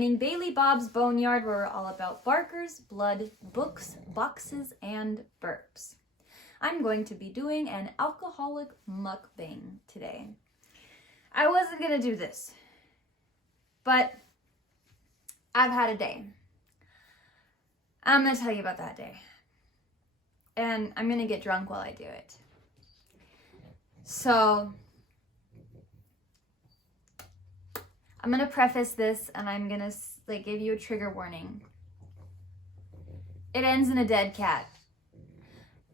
joining Bailee Bob's Boneyard, where we're all about barkers, blood, books, boxes, and burps. I'm going to be doing an alcoholic mukbang today. I wasn't going to do this, but I've had a day. I'm going to tell you about that day. And I'm going to get drunk while I do it. So I'm going to preface this and I'm going to give you a trigger warning. It ends in a dead cat.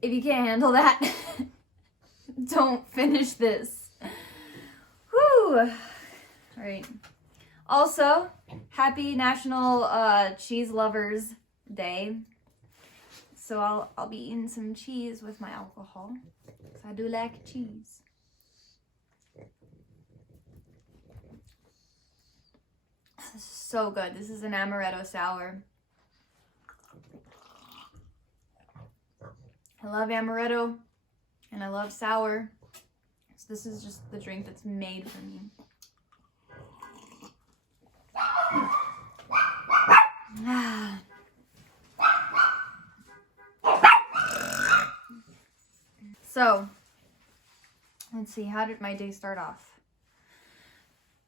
If you can't handle that, don't finish this. Whew. All right. Also, happy National Cheese Lovers Day. So I'll be eating some cheese with my alcohol, because I do like cheese. This is so good. This is an amaretto sour. I love amaretto and I love sour. So this is just the drink that's made for me. So, let's see, how did my day start off?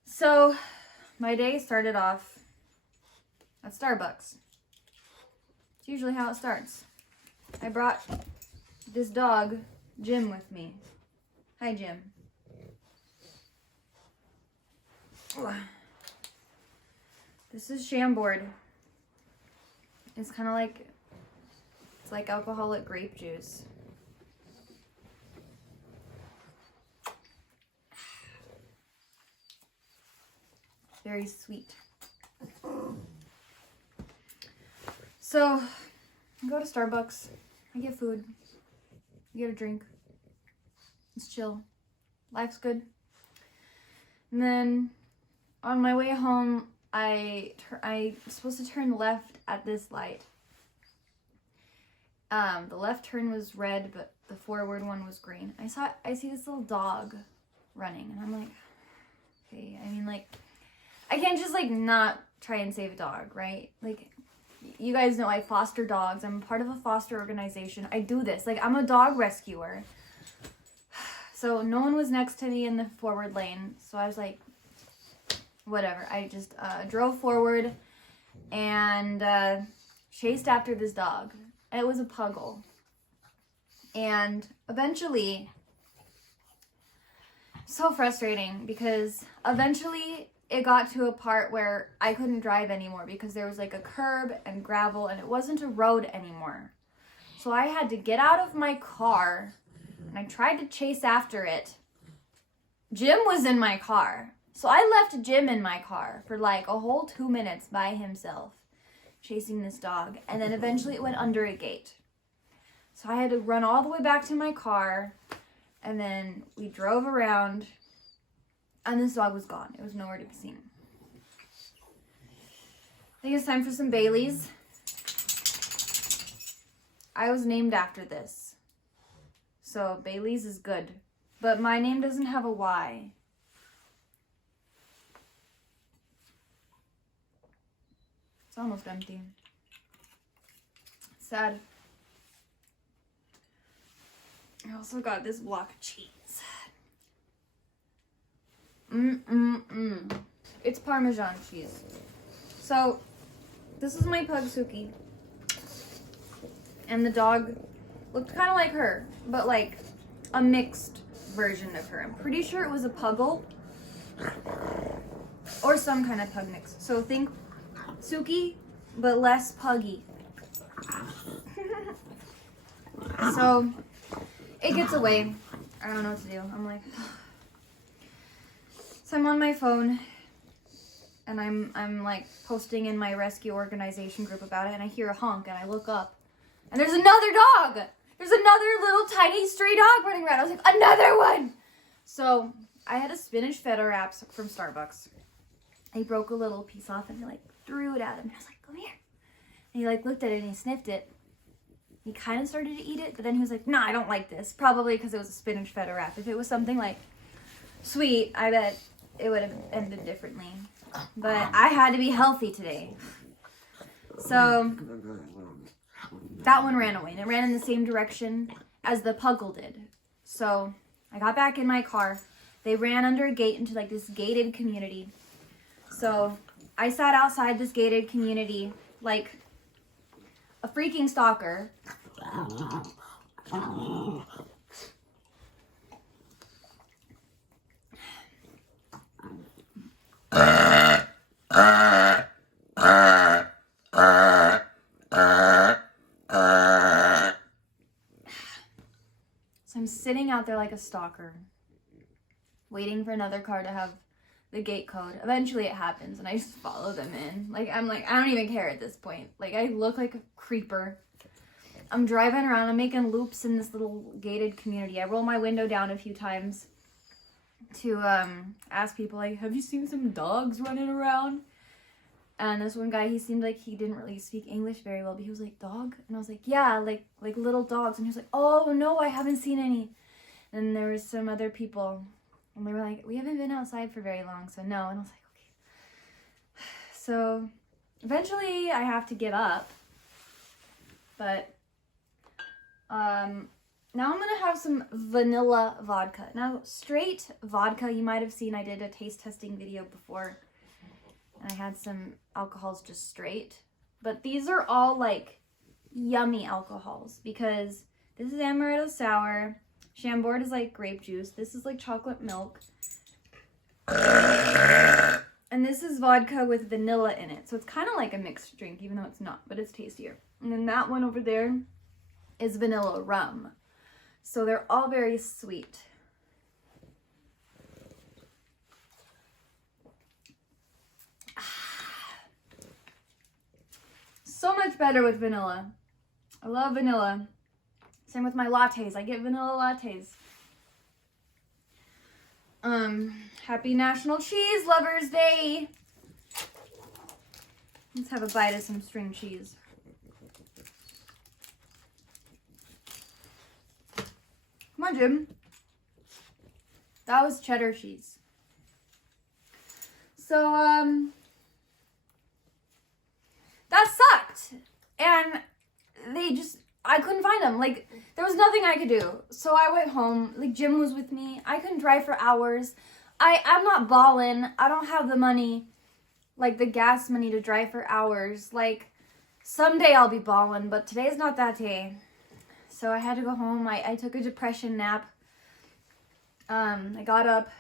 So, my day started off at Starbucks. It's usually how it starts. I brought this dog, Jim, with me. Hi, Jim. This is Chambord. It's kind of like, it's like alcoholic grape juice. Very sweet. So, I go to Starbucks. I get food. I get a drink. It's chill. Life's good. And then, on my way home, I was supposed to turn left at this light. The left turn was red, but the forward one was green. I see this little dog running, and I'm like, okay, I mean, I can't just, not try and save a dog, right? You guys know I foster dogs. I'm part of a foster organization. I do this. I'm a dog rescuer. So no one was next to me in the forward lane. So I was like, whatever. I just drove forward and chased after this dog. It was a puggle. And eventually, so frustrating because eventually it got to a part where I couldn't drive anymore because there was a curb and gravel and it wasn't a road anymore. So I had to get out of my car and I tried to chase after it. Jim was in my car. So I left Jim in my car for a whole 2 minutes by himself chasing this dog. And then eventually it went under a gate. So I had to run all the way back to my car and then we drove around. And this dog was gone. It was nowhere to be seen. I think it's time for some Baileys. I was named after this. So Bailey's is good. But my name doesn't have a Y. It's almost empty. Sad. I also got this block of cheese. It's Parmesan cheese. So, this is my pug Suki. And the dog looked kind of like her, but a mixed version of her. I'm pretty sure it was a puggle or some kind of pug mix. So think Suki, but less puggy. So, it gets away. I don't know what to do. I'm like... So I'm on my phone, and I'm posting in my rescue organization group about it, and I hear a honk, and I look up, and there's another dog! There's another little tiny stray dog running around. I was like, another one! So I had a spinach feta wraps from Starbucks. I broke a little piece off, and I threw it at him, and I was like, come here. And he looked at it, and he sniffed it. He kind of started to eat it, but then he was like, nah, I don't like this. Probably because it was a spinach feta wrap. If it was something sweet, I bet it would have ended differently. But I had to be healthy today. So that one ran away, and it ran in the same direction as the puggle did. So I got back in my car. They ran under a gate into like this gated community. So I sat outside this gated community like a freaking stalker. So I'm sitting out there like a stalker, waiting for another car to have the gate code. Eventually it happens and I just follow them in. Like, I'm like, I don't even care at this point. Like, I look like a creeper. I'm driving around, I'm making loops in this little gated community. I roll my window down a few times to ask people, like, have you seen some dogs running around? And this one guy, he seemed like he didn't really speak English very well, but he was like, dog? And I was like, yeah, like little dogs. And he was like, oh, no, I haven't seen any. And there was some other people, and they were like, we haven't been outside for very long, so no. And I was like, okay. So eventually I have to give up. But now I'm going to have some vanilla vodka. Now, straight vodka, you might have seen I did a taste testing video before. And I had some alcohols just straight. But these are all like yummy alcohols because this is amaretto sour. Chambord is like grape juice. This is like chocolate milk. And this is vodka with vanilla in it. So it's kind of like a mixed drink, even though it's not, but it's tastier. And then that one over there is vanilla rum. So they're all very sweet. So much better with vanilla. I love vanilla. Same with my lattes. I get vanilla lattes. Happy National Cheese Lovers Day. Let's have a bite of some string cheese. Come on, Jim. That was cheddar cheese. So, that sucked. And I couldn't find them. Like, there was nothing I could do. So I went home. Like, Jim was with me. I couldn't drive for hours. I'm not ballin'. I don't have the money, like the gas money to drive for hours. Like, someday I'll be ballin', but today's not that day. So I had to go home. I took a depression nap. I got up.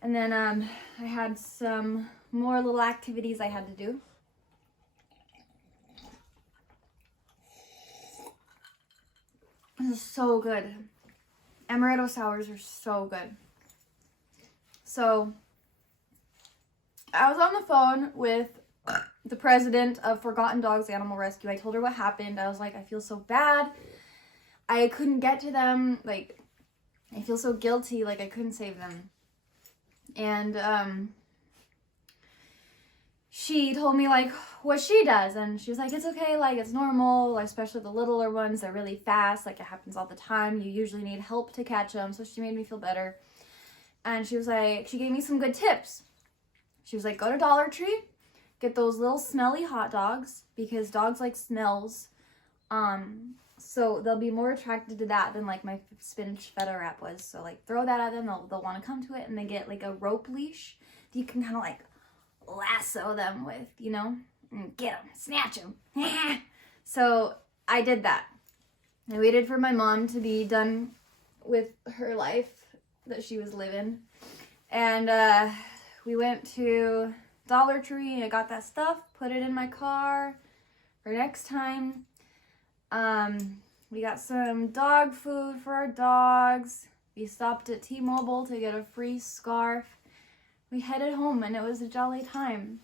And then I had some more little activities I had to do. This is so good. Amaretto sours are so good. So, I was on the phone with the president of Forgotten Dogs Animal Rescue. I told her what happened. I was like, I feel so bad. I couldn't get to them. Like, I feel so guilty. Like, I couldn't save them. And, she told me, like, what she does. And she was like, it's okay. Like, it's normal. Like, especially the littler ones. They're really fast. Like, it happens all the time. You usually need help to catch them. So she made me feel better. And she was like, she gave me some good tips. She was like, go to Dollar Tree, get those little smelly hot dogs because dogs like smells. So they'll be more attracted to that than like my spinach feta wrap was. So like throw that at them, they'll want to come to it, and they get like a rope leash that you can kind of like lasso them with, you know, and get them, snatch them. So I did that. I waited for my mom to be done with her life that she was living, and we went to Dollar Tree. I got that stuff, put it in my car for next time. We got some dog food for our dogs. We stopped at T-Mobile to get a free scarf. We headed home, and it was a jolly time.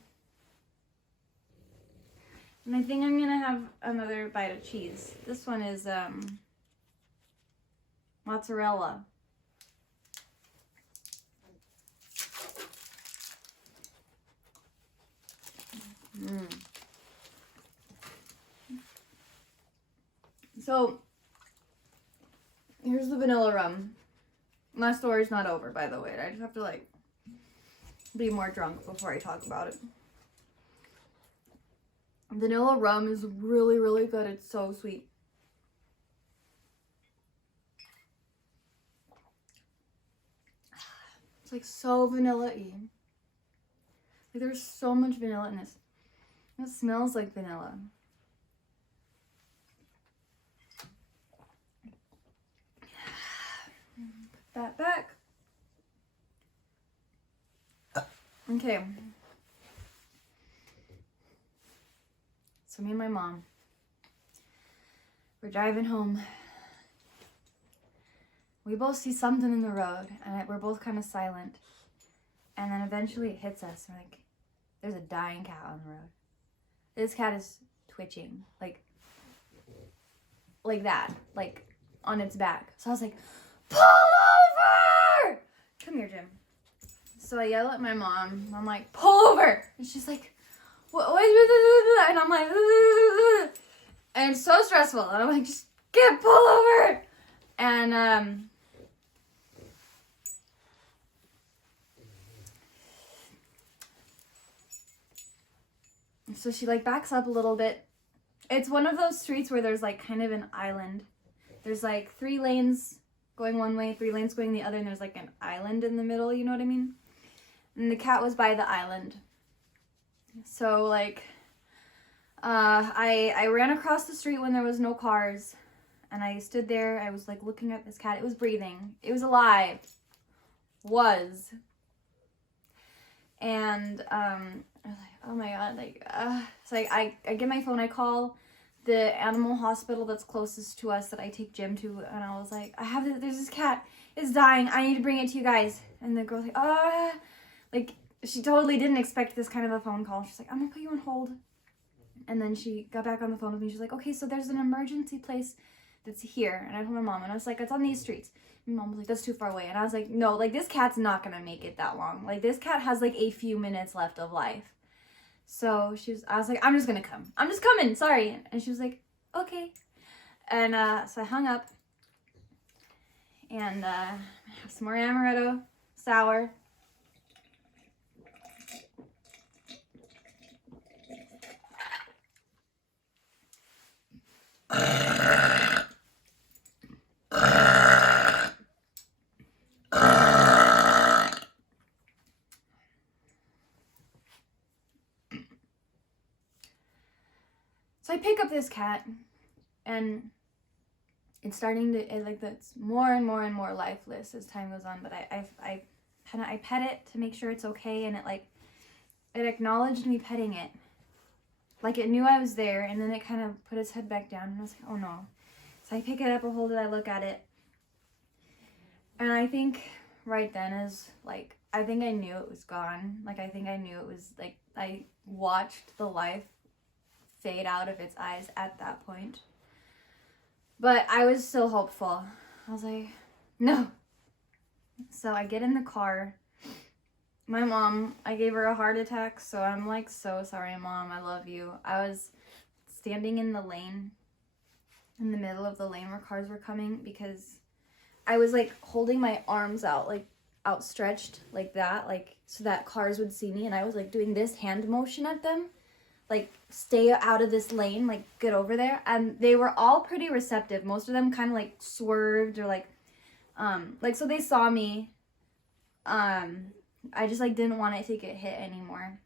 And I think I'm gonna have another bite of cheese. This one is mozzarella. So, here's the vanilla rum. My story's not over, by the way. I just have to, like, be more drunk before I talk about it. Vanilla rum is really, really good. It's so sweet. It's like so vanilla-y. Like there's so much vanilla in this. It smells like vanilla. Put that back. Okay. So me and my mom, we're driving home. We both see something in the road, and we're both kind of silent. And then eventually it hits us. We're like, there's a dying cat on the road. This cat is twitching, like that, like on its back. So I was like, pull over! Come here, Jim. So I yell at my mom. I'm like, pull over! And she's like, what? And I'm like, and it's so stressful. And I'm like, just pull over! And, so she like backs up a little bit. It's one of those streets where there's like kind of an island. There's like 3 lanes going one way, 3 lanes going the other, and there's like an island in the middle, you know what I mean? And the cat was by the island. So like, I ran across the street when there was no cars, and I stood there. I was like looking at this cat. It was breathing. It was alive. Was. And I was like, oh my god, like, so I get my phone, I call the animal hospital that's closest to us that I take Jim to, and I was like, there's this cat, it's dying, I need to bring it to you guys. And the girl's like, like, she totally didn't expect this kind of a phone call. She's like, I'm gonna put you on hold. And then she got back on the phone with me. She's like, okay, so there's an emergency place that's here. And I told my mom, and I was like, it's on these streets. My mom was like, that's too far away. And I was like, no, like, this cat's not gonna make it that long. Like, this cat has like a few minutes left of life. So I was like, I'm just gonna come. I'm just coming, sorry. And she was like, okay. And so I hung up. And I have some more amaretto sour. So I pick up this cat, and it's starting to, it's more and more and more lifeless as time goes on, but I pet it to make sure it's okay, and it acknowledged me petting it. Like, it knew I was there, and then it kind of put its head back down, and I was like, oh no. So I pick it up, I hold it, I look at it, and I think right then I think I knew it was gone. Like, I think I knew it was, like, I watched the life fade out of its eyes at that point. But I was still hopeful. I was like, no. So I get in the car. My mom, I gave her a heart attack, so I'm like, so sorry, Mom, I love you. I was standing in the lane, in the middle of the lane where cars were coming, because I was like holding my arms out, like outstretched like that, like so that cars would see me, and I was like doing this hand motion at them, like, stay out of this lane, like, get over there. And they were all pretty receptive. Most of them kind of like swerved or like so they saw me. I just like didn't want it to get hit anymore.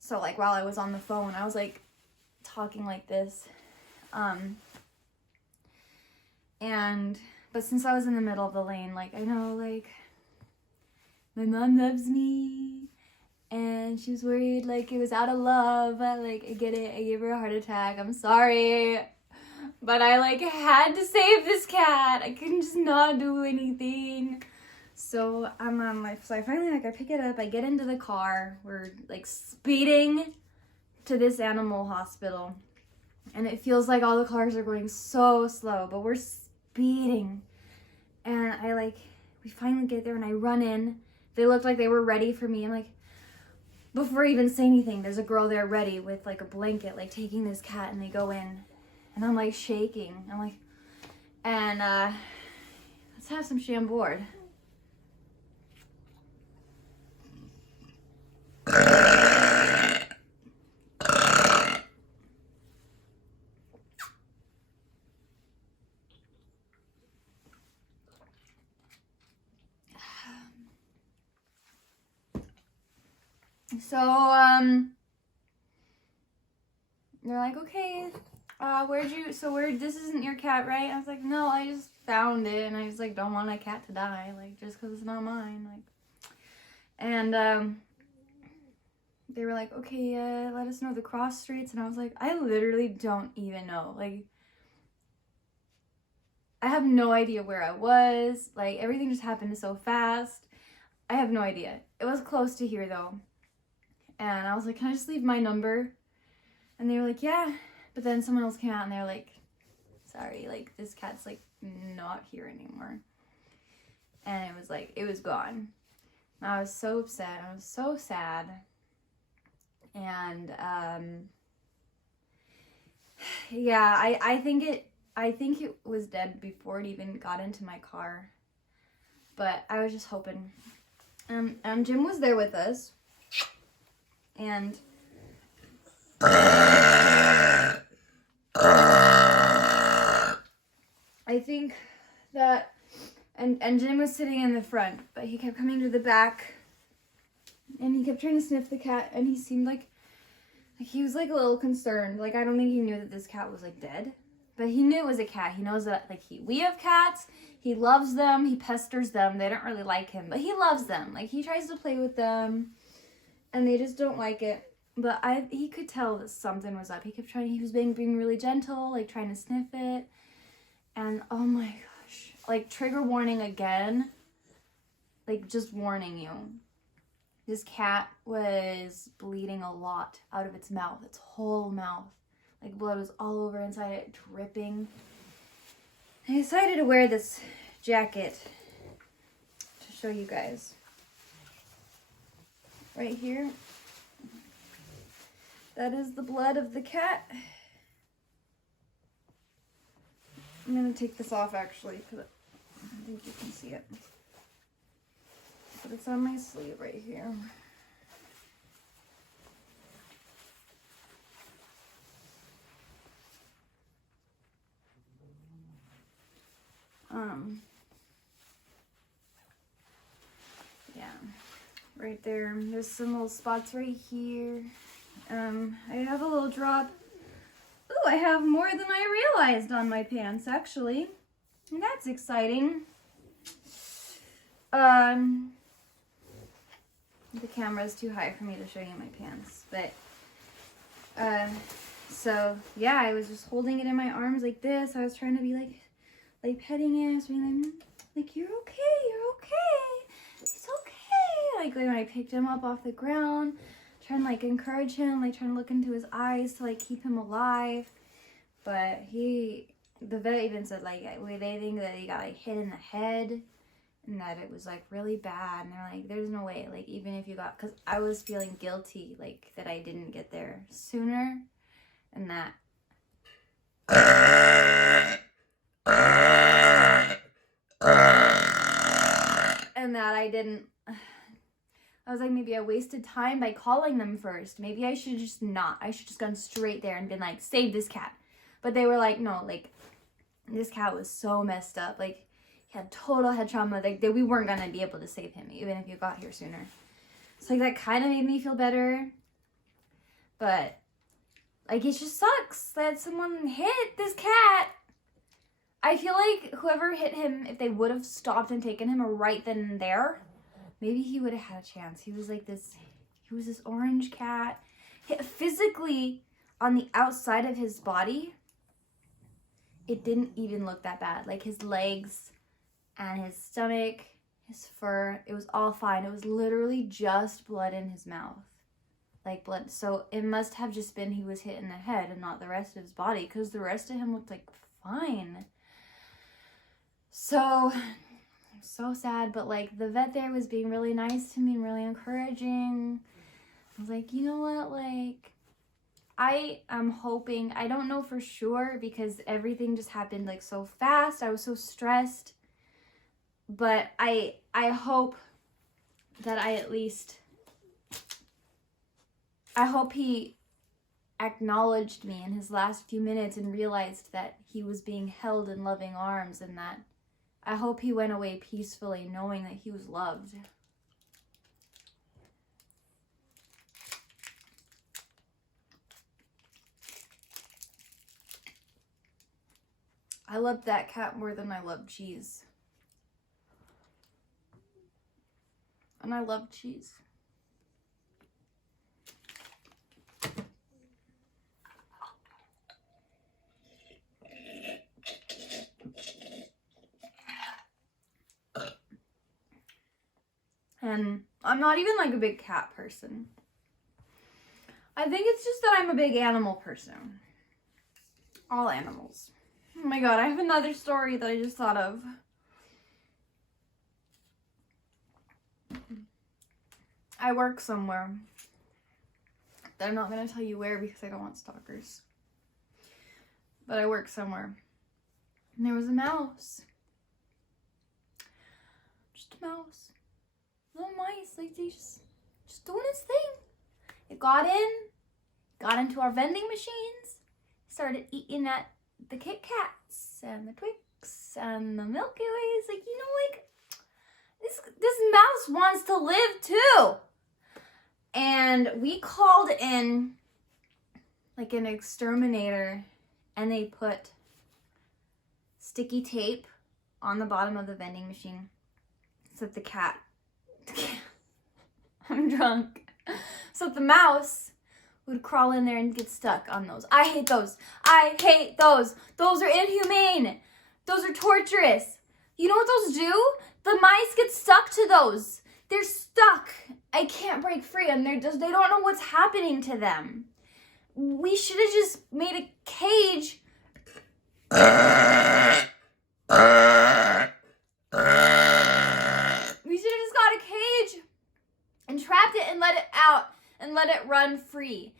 So like while I was on the phone, I was like talking like this. But since I was in the middle of the lane, like, I know, like, my mom loves me. And she was worried, like, it was out of love. Like, I get it. I gave her a heart attack. I'm sorry. But I, like, had to save this cat. I couldn't just not do anything. So I'm on my, so I finally, like, I pick it up. I get into the car. We're, like, speeding to this animal hospital. And it feels like all the cars are going so slow. But we're speeding. And we finally get there and I run in. They looked like they were ready for me. I'm like, before I even say anything, there's a girl there ready with like a blanket, like taking this cat, and they go in, and I'm like shaking. I'm like, and let's have some Chambord. So, they're like, okay, this isn't your cat, right? I was like, no, I just found it, and I just, like, don't want a cat to die, like, just because it's not mine, like, and, they were like, okay, let us know the cross streets, and I was like, I literally don't even know, like, I have no idea where I was, like, everything just happened so fast, I have no idea. It was close to here, though, and I was like, can I just leave my number? And they were like, yeah. But then someone else came out and they were like, sorry, like, this cat's, like, not here anymore. And it was like, it was gone. And I was so upset. I was so sad. And, yeah, I think it was dead before it even got into my car. But I was just hoping. And Jim was there with us. And I think that, and Jim was sitting in the front, but he kept coming to the back, and he kept trying to sniff the cat, and he seemed like he was, like, a little concerned. Like, I don't think he knew that this cat was, like, dead, but he knew it was a cat. He knows that, like, we have cats, he loves them, he pesters them, they don't really like him, but he loves them. Like, he tries to play with them, and they just don't like it. But he could tell that something was up. He kept trying, he was being really gentle, like, trying to sniff it. And, oh my gosh, like, trigger warning again, like, just warning you. This cat was bleeding a lot out of its mouth, its whole mouth. Like, blood was all over inside it, dripping. I decided to wear this jacket to show you guys. Right here. That is the blood of the cat. I'm going to take this off, actually, because I think you can see it. But it's on my sleeve right here. Yeah, right there. There's some little spots right here. I have a little drop. Ooh, I have more than I realized on my pants, actually. That's exciting. The camera's too high for me to show you my pants, but, so, yeah, I was just holding it in my arms like this. I was trying to be, like petting it. I was being like, you're okay, it's okay. Like, when I picked him up off the ground, trying to, like, encourage him, like, trying to look into his eyes to, like, keep him alive. But the vet even said, like, they think that he got, like, hit in the head and that it was, like, really bad. And they're like, there's no way, like, even if you got, because I was feeling guilty, like, that I didn't get there sooner and that. And that I didn't. I was like, maybe I wasted time by calling them first. Maybe I should just not. I should just gone straight there and been like, save this cat. But they were like, no, like, this cat was so messed up. Like, he had total head trauma. Like, we weren't going to be able to save him, even if you got here sooner. So, like, that kind of made me feel better. But, like, it just sucks that someone hit this cat. I feel like whoever hit him, if they would have stopped and taken him right then and there, maybe he would have had a chance. He was this orange cat. Physically, on the outside of his body, it didn't even look that bad. Like, his legs and his stomach, his fur, it was all fine. It was literally just blood in his mouth. Like, blood. So it must have just been he was hit in the head and not the rest of his body, because the rest of him looked, like, fine. So, I'm so sad, but, like, the vet there was being really nice to me and really encouraging. I was like, you know what, like, I am hoping, I don't know for sure because everything just happened, like, so fast. I was so stressed, but I hope that I hope he acknowledged me in his last few minutes and realized that he was being held in loving arms, and that I hope he went away peacefully knowing that he was loved. I love that cat more than I love cheese. And I love cheese. And I'm not even like a big cat person. I think it's just that I'm a big animal person. All animals. Oh my god, I have another story that I just thought of. I work somewhere that I'm not going to tell you where because I don't want stalkers. But I work somewhere. And there was a mouse. Just a mouse. Little mice, like they just doing its thing. It got into our vending machines, started eating at the Kit Kats and the Twix and the Milky Ways. Like, you know, like this mouse wants to live too. And we called in like an exterminator, and they put sticky tape on the bottom of the vending machine so that the cat I'm drunk. So the mouse would crawl in there and get stuck on those. I hate those. I hate those. Those are inhumane. Those are torturous. You know what those do? The mice get stuck to those. They're stuck. I can't break free, and they don't know what's happening to them. We should have just made a cage. We should have just got a cage and trapped it and let it out and let it run free.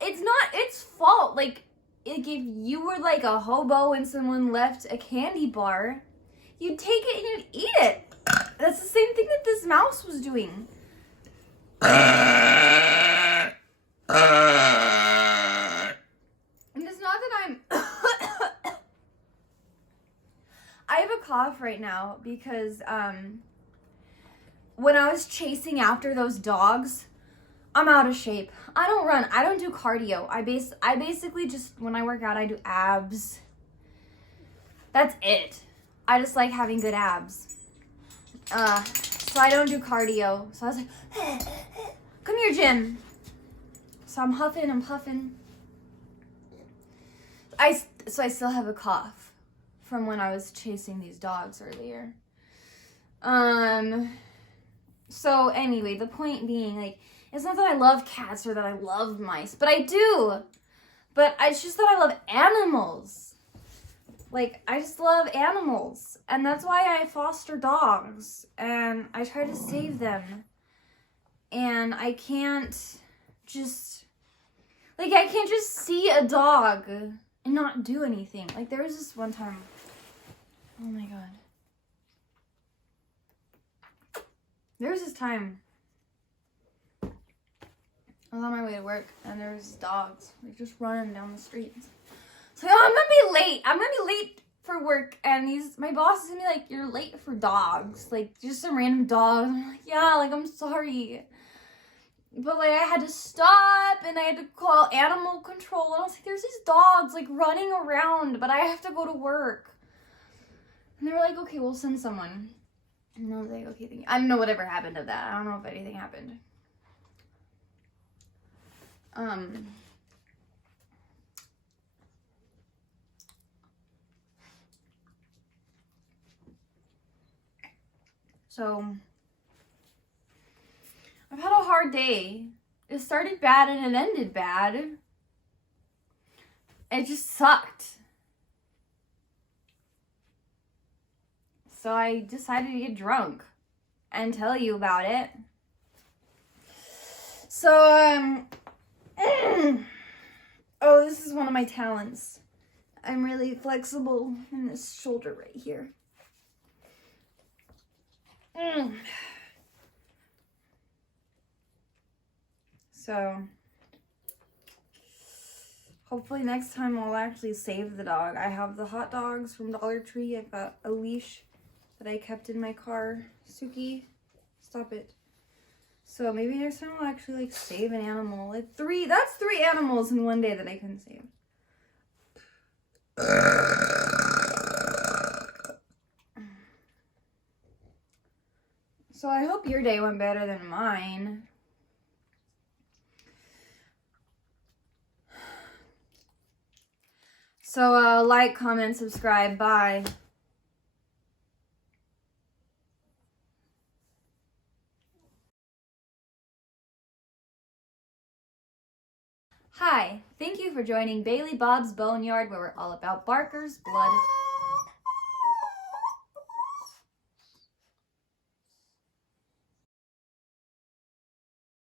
It's not its fault. Like, if you were like a hobo and someone left a candy bar, you'd take it and you'd eat it. That's the same thing that this mouse was doing. And it's not that I'm... I have a cough right now because when I was chasing after those dogs, I'm out of shape. I don't run. I don't do cardio. I basically just, when I work out, I do abs. That's it. I just like having good abs. So I don't do cardio. So I was like, come here, Jim. So I'm huffing and puffing. So I still have a cough from when I was chasing these dogs earlier. So anyway, the point being, like, it's not that I love cats or that I love mice, but I do. But it's just that I love animals. Like, I just love animals. And that's why I foster dogs. And I try to save them. And I can't just... Like, I can't just see a dog and not do anything. Like, there was this one time... Oh my god. There was this time... I was on my way to work, and there was dogs, like, just running down the streets. So, I'm gonna be late. I'm gonna be late for work, and my boss is gonna be like, "You're late for dogs." Like, just some random dog. And I'm like, yeah, like, I'm sorry. But, like, I had to stop, and I had to call animal control, and I was like, there's these dogs, like, running around, but I have to go to work. And they were like, okay, we'll send someone. And I was like, okay, thank you. I don't know whatever happened to that. I don't know if anything happened. So, I've had a hard day. It started bad and it ended bad. It just sucked. So I decided to get drunk and tell you about it. So, oh, this is one of my talents. I'm really flexible in this shoulder right here. So, hopefully next time I'll actually save the dog. I have the hot dogs from Dollar Tree. I've got a leash that I kept in my car. Suki, stop it. So maybe next time I'll actually like save an animal. Like that's 3 animals in one day that I can save. So I hope your day went better than mine. So like, comment, subscribe. Bye. Hi, thank you for joining Bailee Bob's Boneyard, where we're all about barkers, blood,